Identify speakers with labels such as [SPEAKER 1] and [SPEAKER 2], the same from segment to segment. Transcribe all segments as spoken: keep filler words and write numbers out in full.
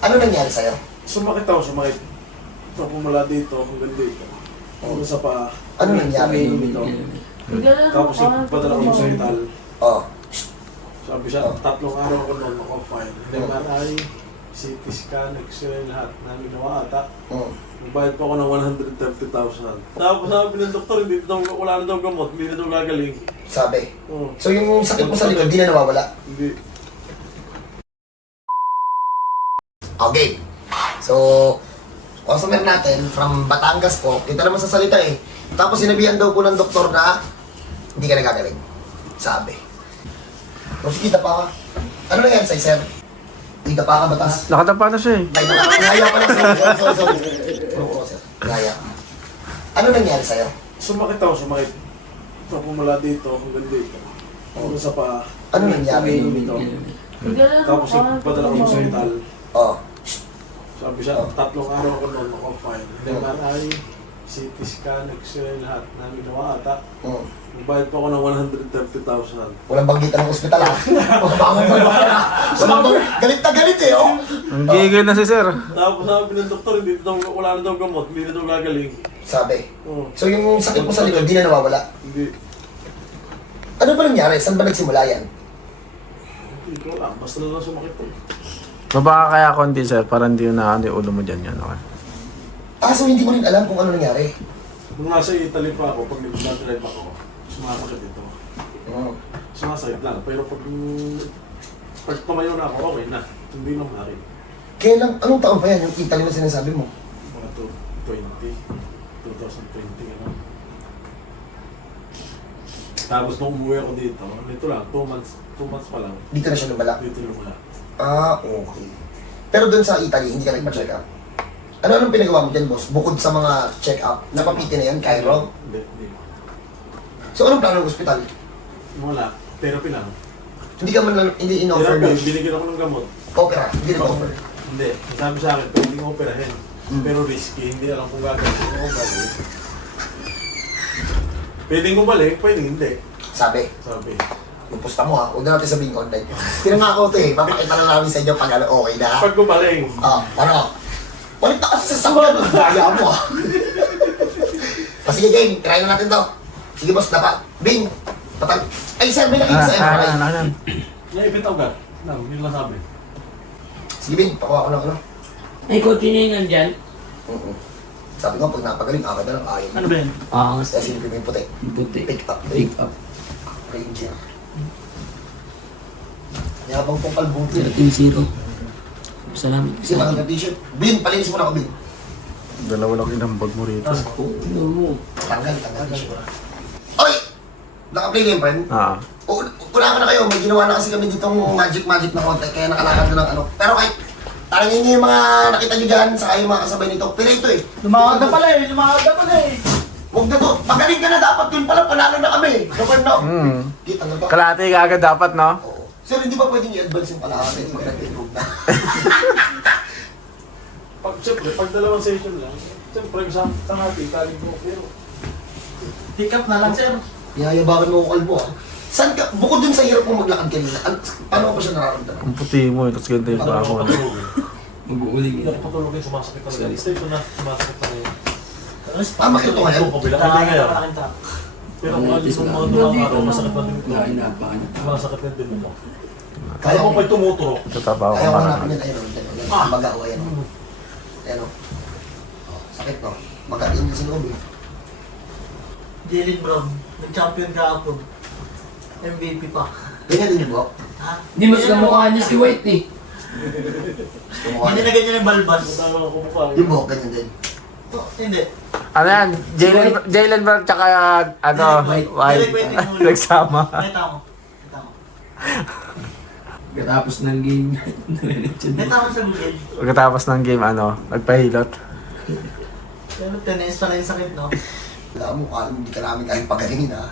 [SPEAKER 1] Ano nangyari sa'yo?
[SPEAKER 2] Sumakit ako, sumakit. Ito pumula dito, hanggang dito. Hanggang sa paa.
[SPEAKER 1] Ano nangyari?
[SPEAKER 2] Dito. Tapos ipadala ko sa hospital.
[SPEAKER 1] Oh.
[SPEAKER 2] Sabi siya, tatlong araw ko noon, ako fine. M R I, C T scan, X-ray, lahat na ginawa ata.
[SPEAKER 1] Mm.
[SPEAKER 2] Nagbayad pa ako ng one hundred thirty thousand. Tapos sabi ng doktor, hindi daw, wala na daw gamot, hindi na daw gagaling.
[SPEAKER 1] Sabi.
[SPEAKER 2] Oh,
[SPEAKER 1] So yung sakit mo sa likod, di na nawawala?
[SPEAKER 2] hindi.
[SPEAKER 1] Okay. So, customer natin from Batangas po, kita naman sa salita eh. Tapos sinabihan daw po ng doktor na hindi ka nagagaling. Sabi. O sige, tapa ka. Ano nangyari sa'yo, sir? Hindi tapa ka, batas.
[SPEAKER 3] Nakatapa na siya eh.
[SPEAKER 1] Ay, nakakaya pa lang sa'yo. Sorry, sorry, sorry. Oo, sir. Kaya. Ano nangyari sa'yo?
[SPEAKER 2] Sumakit ako, sumakit. Ito pumula dito, hanggang dito. Hanggang sa paa.
[SPEAKER 1] Ano nangyari?
[SPEAKER 2] Dito. Tapos ipadala ko sa hospital.
[SPEAKER 1] Oh.
[SPEAKER 2] Sabi siya, tatlong araw ko noon, ako fine. M R I, C T scan, X-ray, lahat na ginawa ata.
[SPEAKER 1] Mm.
[SPEAKER 2] Nagbayad pa ako ng one hundred thirty thousand.
[SPEAKER 1] Walang banggitan ng ospital ah. Walang bang... Galit na galit eh, oh.
[SPEAKER 3] Ang gigil na si sir.
[SPEAKER 2] Tapos sabi ng doktor, hindi daw, wala na daw gamot, hindi na daw gagaling.
[SPEAKER 1] Sabi.
[SPEAKER 2] Oh,
[SPEAKER 1] So yung sakit mo sa likod, di na nawawala?
[SPEAKER 2] hindi.
[SPEAKER 1] Ano ba nangyari? Saan ba nagsimula yan?
[SPEAKER 2] Hindi ko alam, basta na lang sumakit ko.
[SPEAKER 3] Baba ka kaya konti sir, para hindi yung nakano yung ulo mo dyan yan. Okay.
[SPEAKER 1] Ah, so hindi mo rin alam kung ano nangyari?
[SPEAKER 2] Nung nasa Italy pa ako, pag nag-drive ako, sumasakit ito.
[SPEAKER 1] Mm.
[SPEAKER 2] Sumasakit lang, pero pag, pag tumayo na ako, okay na. Hindi na maaari.
[SPEAKER 1] Kailan, anong taon pa yan yung Italy na sinasabi mo?
[SPEAKER 2] Mga to- twenty, twenty twenty, ano. Tapos nung umuwi ako dito, nito lang, two months, two months pa lang,
[SPEAKER 1] Dito na siya lumala.
[SPEAKER 2] dito lumula.
[SPEAKER 1] Ah, okay. Pero doon sa Italy, hindi ka nagpa-check up? Ano anong pinagawa mo dyan, boss? Bukod sa mga check-up, napapiti na yan, Cairo?
[SPEAKER 2] Hindi, hindi.
[SPEAKER 1] So anong plano ng ospital?
[SPEAKER 2] Wala, therapy lang.
[SPEAKER 1] Hindi ka man lang, hindi in-offer na
[SPEAKER 2] Therapy, binigyan ako ng gamot.
[SPEAKER 1] opera, hindi nag-offer.
[SPEAKER 2] Hindi, sabi sa akin, pwedeng operahin.
[SPEAKER 1] Hmm.
[SPEAKER 2] Pero risky, hindi alam kung gagawin ko kung gagawin. Pwedeng bumalik, pwedeng hindi.
[SPEAKER 1] Sabi,
[SPEAKER 2] Sabi.
[SPEAKER 1] yung pusta mo ha, huwag na natin sabihin online. Tinangako ito eh, papakita lang namin sa inyo pag ano, okay na.
[SPEAKER 2] Pag gumaling,
[SPEAKER 1] Ah, ano? Balik na kasi sa sakyan, daya mo ah. O sige, game, try na natin to. Sige boss, dapat. Bing, patag. Ay, sir, may nakita sa M R I.
[SPEAKER 3] ah,
[SPEAKER 2] naipit ako ka. Lang, yun lang sabi.
[SPEAKER 1] Sige, Bing, pakuha ko lang ano.
[SPEAKER 4] Ay, kotse niya yung nandyan.
[SPEAKER 1] Mm-mm. Sabi ko, pag napagaling, akad na lang, ayaw.
[SPEAKER 4] Ano ba yun? Ah,
[SPEAKER 1] Kasi sinipin mo yung puti.
[SPEAKER 4] puti.
[SPEAKER 1] Pick up,
[SPEAKER 4] Pick up.
[SPEAKER 1] Ranger. Yabang pong kalbuti.
[SPEAKER 4] thirteen zero. Salamat.
[SPEAKER 1] Sige, mga t-shirt. Bin, palinis mo na ako, Bin.
[SPEAKER 3] Dalawa lang inambag mo rito.
[SPEAKER 2] Tapos,
[SPEAKER 4] Ano mo?
[SPEAKER 1] Tanggal, tanggal t-shirt. Oy! Naka-play game, friend.
[SPEAKER 3] Ah.
[SPEAKER 1] U- Una ko na kayo, may ginawa na kasi kami ditong magic-magic na konti, kaya nakalakad na ng ano. Pero kahit tarangin niyo yung mga nakita niyo dyan, saka yung mga kasabay nito, pero ito eh.
[SPEAKER 4] Lumakad na pala eh, lumakad na pala eh.
[SPEAKER 1] Huwag na to, magaling ka na dapat, yun pala, panalo na kami. Dapat no?
[SPEAKER 3] Hmm.
[SPEAKER 1] Kita na ba?
[SPEAKER 3] Kalahati ka agad dapat, no?
[SPEAKER 1] Oo. Sir, hindi ba pwedeng i-advance yung kalahati? Pag nag-improve na.
[SPEAKER 2] pag, siyempre, pag dalawang session lang, siyempre, kasama kalahati, kaling mo, pero,
[SPEAKER 4] Pick up na lang, sir.
[SPEAKER 1] Yayabangan mo ko kalbo ah. Saan ka, bukod dun sa hirap mo maglakad kanina, an, paano ko siya nararamdaman?
[SPEAKER 3] Ang puti mo eh, tapos ganda yung paa mo.
[SPEAKER 2] ako patulog.
[SPEAKER 4] Mag-uuling
[SPEAKER 2] Hindi ako patulog yung sumasakit talaga. Stay ko na, sumasakit na ngayon.
[SPEAKER 1] Ah, bakit ito ngayon?
[SPEAKER 2] Ito, kabila, hindi ngayon. Pero kung alis yung mga dumang araw, masakit na din ito. Masakit na din ito. Kaya
[SPEAKER 1] Kaya
[SPEAKER 2] ko
[SPEAKER 1] ko,
[SPEAKER 2] pa'y tumuturo.
[SPEAKER 3] Tatapa ako
[SPEAKER 1] kaya ko
[SPEAKER 3] parang.
[SPEAKER 1] hanapin yun, ayun, ayun, ayun, mag-awa yan. Ayan o. Oh, sakit no. Magatin din sa loob eh.
[SPEAKER 5] Jalen Brown, nag-champion ka ako. M V P pa.
[SPEAKER 1] Ganyan din yung buhok.
[SPEAKER 5] Ha?
[SPEAKER 4] Hindi mas kamukha niya si White eh.
[SPEAKER 1] Kumukha
[SPEAKER 5] Hindi
[SPEAKER 1] niya.
[SPEAKER 5] na ganyan yung balbas.
[SPEAKER 2] Tama ko mukha.
[SPEAKER 1] Yung buhok, ganyan din.
[SPEAKER 5] Oh, hindi.
[SPEAKER 3] Ano yan? Jalen, Jalen Brown tsaka ano,
[SPEAKER 5] White.
[SPEAKER 3] White.
[SPEAKER 5] Direct White yung
[SPEAKER 3] Nagsama.
[SPEAKER 5] Neta mo. Neta mo.
[SPEAKER 4] Katapos ng game, narinig siya
[SPEAKER 5] Neta mo sa Google.
[SPEAKER 3] Pagkatapos ng game, ano, nagpahilot.
[SPEAKER 5] Pero tenis pa na yung sakit, no?
[SPEAKER 1] Wala mo, alam, hindi ka namin kahit pagalingin ha.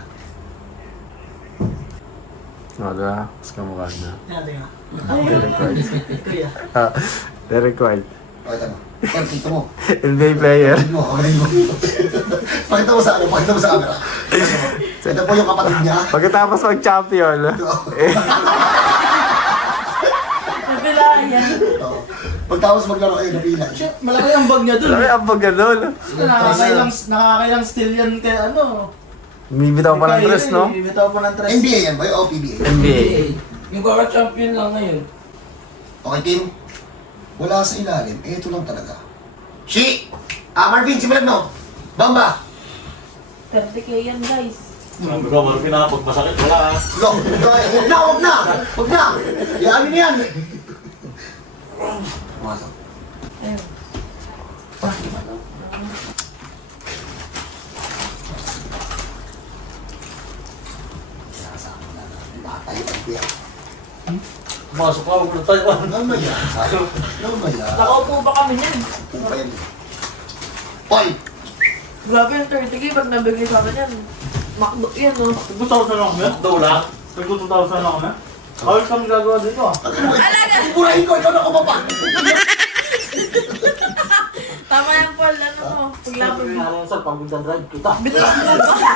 [SPEAKER 3] O, diba? Mas kamukha na.
[SPEAKER 5] Yan, tingnan.
[SPEAKER 3] Derek White.
[SPEAKER 5] Kuya.
[SPEAKER 3] Ah, Derek White.
[SPEAKER 1] Pakita mo. Sir, dito mo.
[SPEAKER 3] N B A player.
[SPEAKER 1] Pakita mo, pakita mo. Pakita mo sa ano, pakita mo sa camera. Ito po yung kapatid niya.
[SPEAKER 3] Pagkatapos mag-champion, eh,
[SPEAKER 5] Nagbilaan yan.
[SPEAKER 1] Oo. Pagtapos maglaro kayo, nabilang.
[SPEAKER 5] Shit, malaki ang bag niya dun.
[SPEAKER 3] Laki ang pag ganun.
[SPEAKER 5] Nakakailang, nakakailang still yan kay ano.
[SPEAKER 3] Bibitaw pa ng dress, no?
[SPEAKER 5] Bibitaw pa ng dress.
[SPEAKER 1] N B A yan ba? O P B A?
[SPEAKER 3] N B A.
[SPEAKER 4] Yung kaka-champion lang ngayon.
[SPEAKER 1] Okay, team. Wala sa ilalim. Eh, ito lang talaga. Shi! Ah, Marvin, simulan mo. Bamba!
[SPEAKER 6] thirty K yan, guys.
[SPEAKER 2] Sabi ko, Marvin na, pag masakit, wala ah.
[SPEAKER 1] Go! Huwag na, huwag na! Huwag na! Yan mo yan! Pumasok.
[SPEAKER 6] Ayun.
[SPEAKER 1] Batay ang kuya.
[SPEAKER 2] Pumasok ka, huwag na tayo.
[SPEAKER 1] Ano ba yan? Ano ba yan?
[SPEAKER 6] Nakaupo pa kami niyan.
[SPEAKER 1] Ano ba yan? Hoy!
[SPEAKER 6] Grabe yung thirty K pag nabigay sa akin yan. Macbook yan, no?
[SPEAKER 5] two thousand lang kami?
[SPEAKER 2] Daw lang.
[SPEAKER 5] Tag two thousand lang kami? Ayos kami gagawa dito ah.
[SPEAKER 1] Burahin ko, ikaw na kumapa!
[SPEAKER 6] Tama yan, Paul. Ano mo? Paglaban mo.
[SPEAKER 2] Ano sir, pag drive kita.
[SPEAKER 6] Bitas mo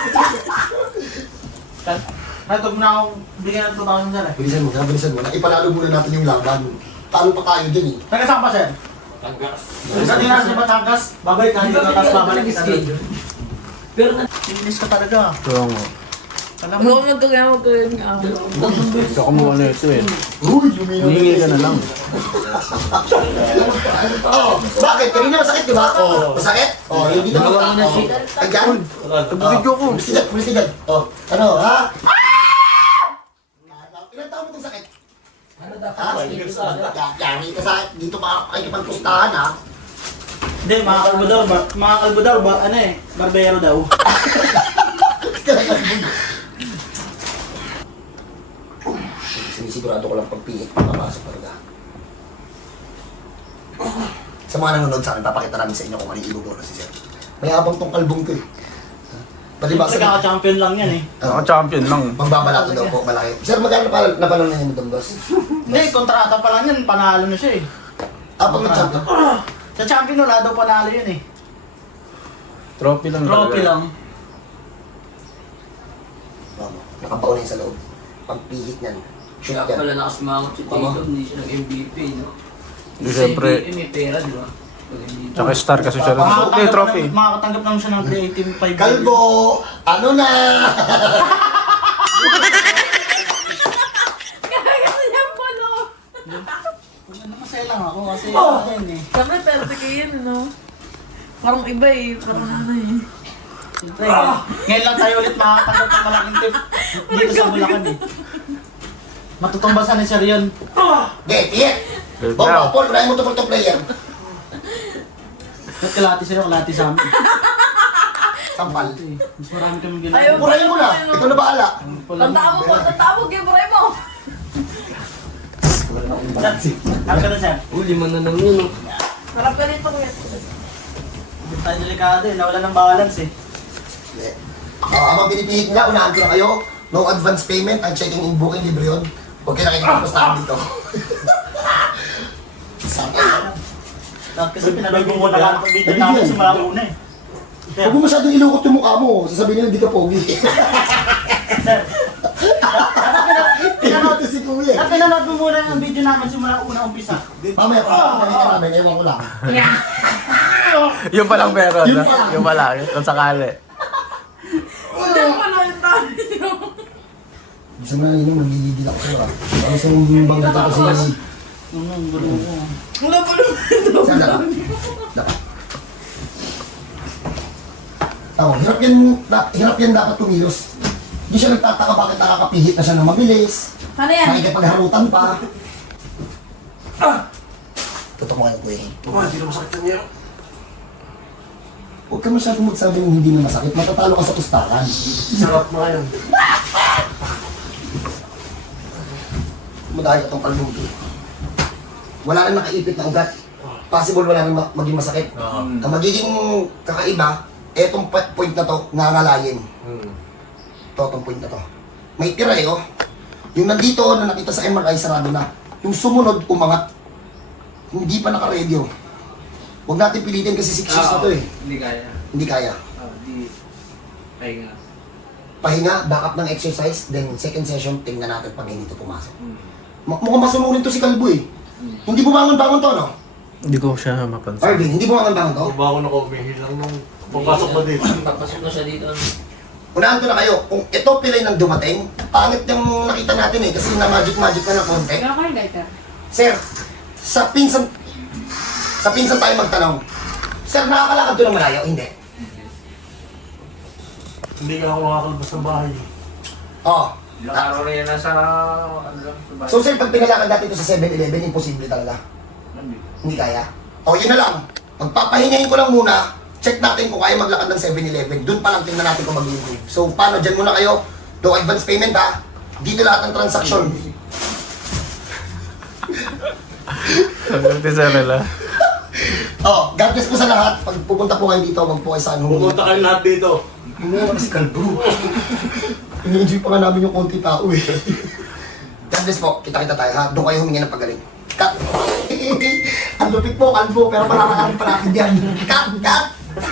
[SPEAKER 6] pa.
[SPEAKER 5] Natog na akong bigyan ng two thousand sir eh.
[SPEAKER 1] Bilisan mo na, bilisan mo na. Ipalalo muna natin yung laban. Talo pa tayo dyan eh.
[SPEAKER 5] Taga saan pa sir?
[SPEAKER 2] Tanggas.
[SPEAKER 5] Sa dinas sa Batangas, babalik tayo dito tapos babalik kita doon.
[SPEAKER 4] Pero na...
[SPEAKER 5] Inis ka talaga.
[SPEAKER 3] Ito mo.
[SPEAKER 5] Alam
[SPEAKER 6] Huwag
[SPEAKER 5] mo,
[SPEAKER 6] ko nagkagaya mo kayo nga.
[SPEAKER 3] Ito ko muna ito eh.
[SPEAKER 1] Uy, luminaw
[SPEAKER 3] Hingil ka na lang.
[SPEAKER 1] Oh, bakit? Kanina masakit, di ba? Oh, masakit? Oh, yung dito.
[SPEAKER 4] Dalawa mo na, Shi.
[SPEAKER 1] Ay, dyan.
[SPEAKER 3] Nag-video ko.
[SPEAKER 1] Pulis ka dyan, pulis ka dyan. Oh, ano, ha? Ilan taon mo itong sakit?
[SPEAKER 4] Ano dapat?
[SPEAKER 1] Ha? Ya- Yari ka sa dito pa ay kapagpustahan, ha?
[SPEAKER 5] hindi, mga kalbudor, ba, mga kalbudor, ba, ano eh, barbero daw.
[SPEAKER 1] Sinisigurado ko lang pagpihit, papasok talaga. Sa mga nanonood sa akin, papakita namin sa inyo kung ano yung ibubono si Sir. Mayabang tong kalbong ko eh. Palibasa
[SPEAKER 5] Kasi kaka-champion lang yan eh.
[SPEAKER 3] Ako champion lang.
[SPEAKER 1] Magbabalato daw po, malaki. Sir, magkano pa napalo na yun itong boss?
[SPEAKER 5] Hindi, kontrata pa lang yan, panalo na siya eh.
[SPEAKER 1] Ah, pag nag-champion?
[SPEAKER 5] Sa champion wala daw panalo yun eh.
[SPEAKER 3] Trophy lang
[SPEAKER 5] Trophy
[SPEAKER 3] talaga.
[SPEAKER 5] lang.
[SPEAKER 1] Mama, nakabaon na yun sa loob. Pagpihit niyan. Shoot
[SPEAKER 4] Kaya
[SPEAKER 1] yan.
[SPEAKER 4] pala nakasimangot si
[SPEAKER 1] Tama.
[SPEAKER 4] Jacob, hindi siya nag-M V P, no?
[SPEAKER 3] Di siyempre.
[SPEAKER 4] Sa M V P, may pera, di ba? Pag hindi-
[SPEAKER 3] Tsaka star kasi siya rin. Okay,
[SPEAKER 5] Makakatanggap
[SPEAKER 3] trophy.
[SPEAKER 5] naman- Makakatanggap naman siya ng creative five.
[SPEAKER 1] Kalbo! Ano na?
[SPEAKER 6] Kaya kasi yan, Paul, oh.
[SPEAKER 5] Masaya lang ako kasi ano yun eh.
[SPEAKER 6] Siyempre, thirty K yan, no? Parang iba eh. Parang ano eh.
[SPEAKER 5] Siyempre, ngayon lang tayo ulit makakatanggap ng malaking tip dito sa Bulacan eh. Matutumbasan ni Sir yun.
[SPEAKER 1] Get, get!
[SPEAKER 3] Good
[SPEAKER 1] Bomba,
[SPEAKER 3] now.
[SPEAKER 1] Paul, unahin mo to for to player.
[SPEAKER 5] Ba't kalati sila, kalati sa amin?
[SPEAKER 1] Sampal.
[SPEAKER 5] Mas marami kami
[SPEAKER 6] Ayaw.
[SPEAKER 5] ginagawa.
[SPEAKER 1] Murahin mo na. Ikaw na bahala.
[SPEAKER 6] Tandaan mo po, tandaan mo, Gebray mo.
[SPEAKER 5] Ano ka na Sir?
[SPEAKER 4] Oh, lima na lang yun, no?
[SPEAKER 6] Harap ka dito, kuya.
[SPEAKER 5] Hindi tayo delikado eh, nawala ng balance eh.
[SPEAKER 1] Yeah. Oh, habang pinipihit nila, unahan ko na kayo. No advance payment, ang checking in booking, libre yun. Huwag kayo nakikipagpustahan dito. Sana.
[SPEAKER 5] Lahat kasi pinabigyan mo na lang ang video namin simula una eh.
[SPEAKER 1] Huwag mo masyadong ilukot yung mukha mo. Sasabihin nila, hindi ka pogi. Pinanood si Kuya.
[SPEAKER 5] At pinanood mo muna ang video namin simula una umpisa.
[SPEAKER 1] Mamaya pa, nakita namin, ewan ko lang.
[SPEAKER 3] Yung palang meron.
[SPEAKER 1] Yung
[SPEAKER 3] no?
[SPEAKER 1] pa lang.
[SPEAKER 3] Yung pala. Yung sakali.
[SPEAKER 6] Hindi mo na yung tayo.
[SPEAKER 1] Gusto mo na yun, magigigil ako sa'yo. Gusto mong banggit ako sa
[SPEAKER 5] Ano, gulo ko.
[SPEAKER 6] Wala po naman.
[SPEAKER 1] Saan dapat? Dapat. Tawag, hirap yan, na, hirap yan dapat tumilos. Hindi siya nagtataka bakit nakakapihit na siya ng mabilis.
[SPEAKER 6] Ano yan?
[SPEAKER 1] Nakikipagharutan pa. Ah! Tutok mo kayo, Kuya.
[SPEAKER 2] Oh, hindi na masakit yan niya.
[SPEAKER 1] Huwag ka masyadong magsabi ng hindi na masakit. Matatalo ka sa pustahan.
[SPEAKER 2] Sarap na yan.
[SPEAKER 1] Madaya itong kalbong ko. Wala nang nakaipit na ugat. Possible wala nang ma- maging masakit. Ang magiging kakaiba, etong pa- point na to, ngangalayin.
[SPEAKER 2] Hmm.
[SPEAKER 1] To, tong point na to. May tira eh, oh. Yung nandito, na nakita sa M R I, sarado na. Yung sumunod, umangat. Hindi pa naka-radio. Huwag natin pilitin kasi six years na to eh.
[SPEAKER 4] Hindi kaya.
[SPEAKER 1] Hindi kaya.
[SPEAKER 4] Oh, di... Ay nga.
[SPEAKER 1] Pahinga, back up ng exercise, then second session, tingnan natin pag hindi ito pumasok. Ma- mukhang masunurin to si Kalbo eh. Hindi bumangon-bangon to, no?
[SPEAKER 3] Hindi ko siya mapansin.
[SPEAKER 1] Arvin, hindi mo makantahan to?
[SPEAKER 2] Kung ba ako nakumihin lang nung papasok mo dito.
[SPEAKER 4] Papasok na siya dito. Ano?
[SPEAKER 1] Unahan ko na kayo, kung ito pilay ng dumating, pangit yung nakita natin eh, kasi na magic-magic na ng konti.
[SPEAKER 6] Kaya ko yung lighter.
[SPEAKER 1] Sir, sa pinsan, sa pinsan tayo magtanong. Sir, nakakalakad doon ng malayo? Hindi.
[SPEAKER 2] Hindi ka ako makakalabas ng bahay.
[SPEAKER 1] Oo.
[SPEAKER 4] Ilang araw na yan nasa, ano lang, sa bahay.
[SPEAKER 1] So sir, pag pinalakad natin ito sa seven eleven, imposible talaga.
[SPEAKER 4] Hindi.
[SPEAKER 1] Hindi kaya. O, yun na lang. Pagpapahingayin ko lang muna, check natin kung kaya maglakad ng seven eleven. Doon pa lang tingnan natin kung mag-improve. So, paano? Dyan muna kayo. Do advance payment ha. Dito lahat ng transaksyon.
[SPEAKER 3] Sabi sir nila.
[SPEAKER 1] Oh, God bless po sa lahat. Pag pupunta po kayo dito, wag po kayo saan humingi.
[SPEAKER 2] Pumunta kayo lahat dito.
[SPEAKER 1] Hindi naman si Kalbo. Ini-enjoy pa nga namin yung konti tao eh. God bless po. Kita-kita tayo ha. Doon kayo humingi ng pagaling. Cut! Ang lupit po, Kalbo. Pero parang pa natin yan. Cut! Cut!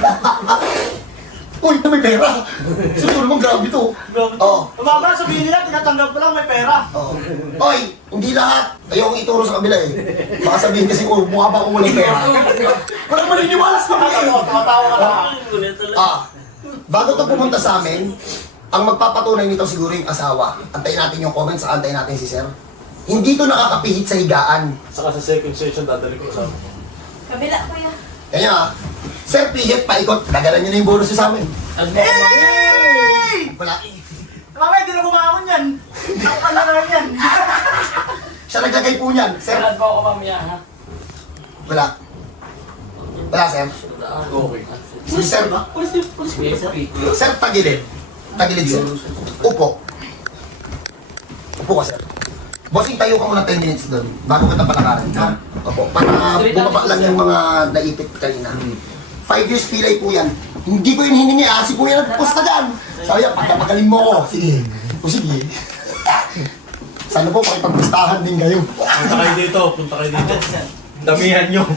[SPEAKER 1] Uy, ito may pera! Siguro naman grabe to.
[SPEAKER 5] Grabe to.
[SPEAKER 1] Oh.
[SPEAKER 5] Mababa, sabihin nila, tinatanggap ko lang may pera.
[SPEAKER 1] Oo. Oy, hindi lahat. Ayokong ituro sa kabila eh. Baka sabihin kasi, oh, mukha ba akong walang pera? Walang maniniwala sa kabila.
[SPEAKER 5] Tumatawa, tumatawa ka lang.
[SPEAKER 1] Ah, bago to pumunta sa amin, ang magpapatunay nito siguro yung asawa. Antayin natin yung comments, antayin natin si sir. Hindi to nakakapihit sa higaan.
[SPEAKER 2] Saka sa second session, dadali ko sa
[SPEAKER 6] Kabila, kuya.
[SPEAKER 1] Kaya, sir, pihit, paikot. Dagalan nyo na yung bonus nyo sa amin.
[SPEAKER 4] Ano ba?
[SPEAKER 5] Hey!
[SPEAKER 1] Wala.
[SPEAKER 5] Mamaya, hindi na bumangon yan. Ang pala yan.
[SPEAKER 1] Siya naglagay po niyan. Sir,
[SPEAKER 4] Sarad ba ako mamaya, ha?
[SPEAKER 1] wala. Wala, sir.
[SPEAKER 2] Okay.
[SPEAKER 1] Si sir,
[SPEAKER 5] Pulis, pulis, pulis.
[SPEAKER 4] P S P.
[SPEAKER 1] sir, tagilid. Tagilid, sir. Upo. Upo ka, sir. Bossing, tayo ka muna ten minutes doon bago kita palakarin, ha? Opo, para bumaba lang yung mga naipit kanina. Five years pilay po yan. Hindi ko yun hiningi, ah. Si Kuya nagpusta dyan. Sabi niya, pagkapagaling mo ko. Sige. O sige. Sana po makipagpustahan din kayo.
[SPEAKER 2] Punta kayo dito, punta kayo dito. Damihan nyo.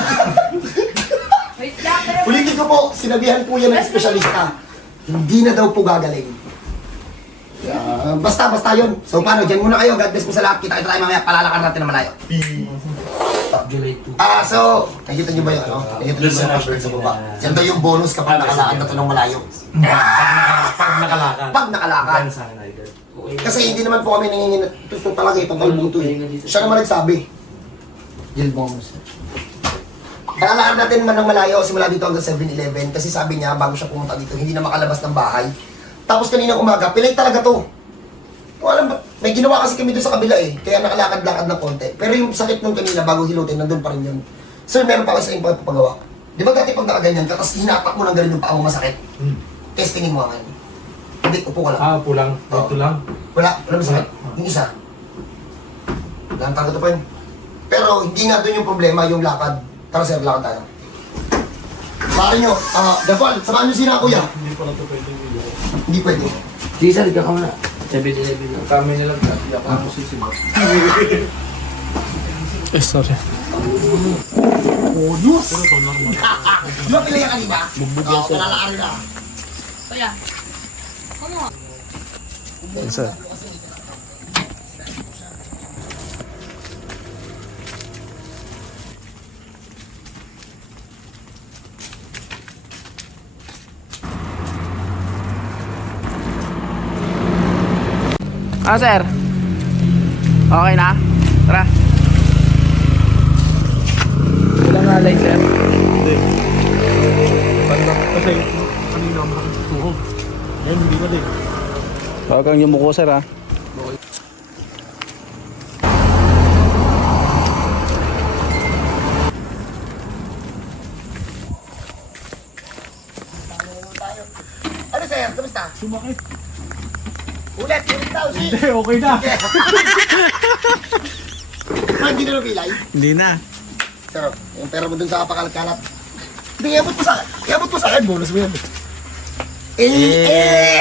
[SPEAKER 6] Wait lang, pero...
[SPEAKER 1] Ulitin ko po, sinabihan po yan ng espesyalista. Hindi na daw po gagaling. Ah, basta, basta yun. So paano, dyan muna kayo. God bless po sa lahat. Kita-kita tayo mamaya. Palalakan natin na malayo.
[SPEAKER 4] July two.
[SPEAKER 1] Ah, so, nakikita niyo ba yun, ano? Nakikita niyo ba yung hashtag sa baba? Yan daw yung bonus kapag nakalakad na ito ng malayo.
[SPEAKER 2] Pag nakalakad.
[SPEAKER 1] Pag nakalakad.
[SPEAKER 4] Sa akin, Idol. Okay.
[SPEAKER 1] Kasi hindi naman po kami nangingin. Gusto talaga eh, pagkalbuto eh. Siya naman nagsabi. Yan bonus. Nakalakad natin man ng malayo, simula dito hanggang seven eleven. Kasi sabi niya, bago siya pumunta dito, hindi na makalabas ng bahay. Tapos kanina umaga, pilay talaga to. Kung alam ba, may ginawa kasi kami doon sa kabila eh. Kaya nakalakad-lakad ng konti. Pero yung sakit nung kanina, bago hilutin, nandun pa rin yun. Sir, meron pa kayo sa inyong pagpapagawa. Di ba dati pag nakaganyan ka, tapos hinapak mo ng ganun yung paa mo masakit?
[SPEAKER 2] Hmm.
[SPEAKER 1] Testingin mo akin. Hindi, upo ka lang.
[SPEAKER 2] Ah, pulang. Dito lang.
[SPEAKER 1] Wala, wala masakit. Yung isa. Wala ang talaga pa yun. Pero hindi nga doon yung problema, yung lakad. Tara sir, lakad tayo. Pare nyo, ah, Dapal, samahan nyo sila kuya.
[SPEAKER 2] Hindi pa lang ito pwedeng video.
[SPEAKER 1] Hindi pwede.
[SPEAKER 4] Sige, sir, ikaw ka muna. seven eleven lang. Kami nilang hindi ako ako sisibot.
[SPEAKER 3] Eh, sorry.
[SPEAKER 1] Bonus! Di ba pilay ka kanina? Oo, palalakarin na.
[SPEAKER 6] Kuya. Come on.
[SPEAKER 3] Yes, sir. Ah, sir. Okay na? Tara. Walang alay, sir.
[SPEAKER 2] Hindi. Kasi kanina ako nakatuhog. Ngayon, hindi na din.
[SPEAKER 3] Huwag kang yumuko, sir, ha?
[SPEAKER 1] Ano sir, kamusta?
[SPEAKER 2] Sumakit.
[SPEAKER 1] Ulit, ulit daw, si.
[SPEAKER 2] Hindi, okay na.
[SPEAKER 1] Ah, hindi na napilay.
[SPEAKER 3] Hindi na.
[SPEAKER 1] Sir, yung pera mo dun sa kapakalat-kalat. Hindi, iabot mo sa akin. Iabot mo sa akin, bonus mo yan. Eh! Eh!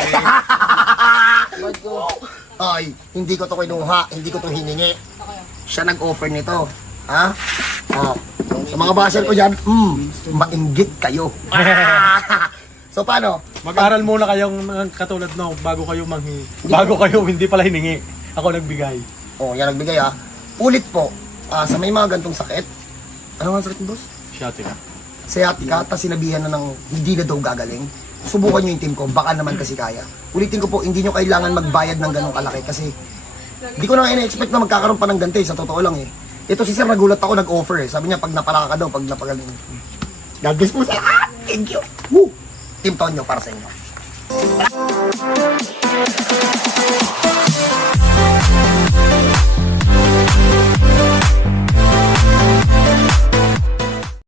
[SPEAKER 1] Ay, hindi ko to kinuha, hindi ko to hiningi. Siya nag-offer nito. Ha? Oh. Sa mga basher ko dyan, mm, mainggit kayo. So paano?
[SPEAKER 2] Mag-aral muna kayong uh, katulad no, bago kayo manghi. Bago kayo hindi pala hiningi. Ako nagbigay.
[SPEAKER 1] Oh, yan nagbigay ha. Ulit po, ah, sa may mga gantong sakit, Ano nga sakit mo, boss?
[SPEAKER 4] Sciatica.
[SPEAKER 1] Sciatica, tapos sinabihan na ng hindi na daw gagaling. Subukan nyo yung team ko, baka naman kasi kaya. Ulitin ko po, hindi nyo kailangan magbayad ng ganong kalaki kasi hindi ko na ina-expect na magkakaroon pa ng ganito eh, sa totoo lang eh. Ito si Sir, nagulat ako, nag-offer eh. Sabi niya, pag napalaka ka daw, pag napagaling. God bless po sa lahat. Thank you. Woo! Team Tonyo para sa inyo.